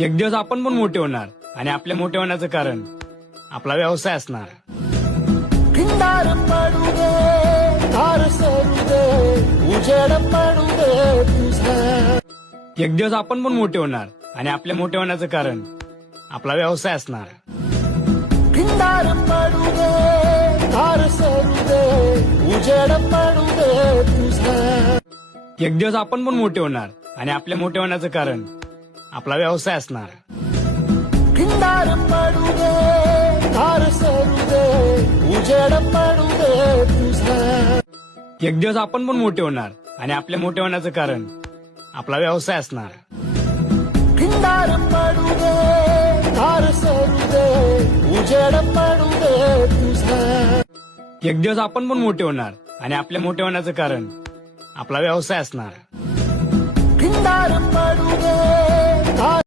एक दिवस आपण पण मोठे होणार आणि आपल्या मोठे होण्याचं कारण आपला व्यवसाय असणार. भिंडार पडू दे, धार सरू दे, उजेड पडू दे तुझा. एक दिवस आपण पण मोठे होणार आणि आपल्या मोठे होण्याचं कारण आपला व्यवसाय असणार. भिंडार पडू दे, धार सरू दे, उजेड पडू दे तुझा. एक दिवस आपण पण मोठे होणार आणि आपल्या मोठे होण्याचं कारण आपला व्यवसाय असणार. भिंडार पडू दे, धार सरू दे, उजेड पडू दे तुझा. एक दिवस आपण पण मोठे होणार आणि आपल्या मोठे होण्याचं कारण आपला व्यवसाय असणार. भिंडार पडू दे, धार सरू दे, उजेड पडू दे तुझा. एक दिवस आपण पण मोठे होणार आणि आपल्या मोठे होण्याचं कारण आपला व्यवसाय असणार. भिंडार पडू दे, धार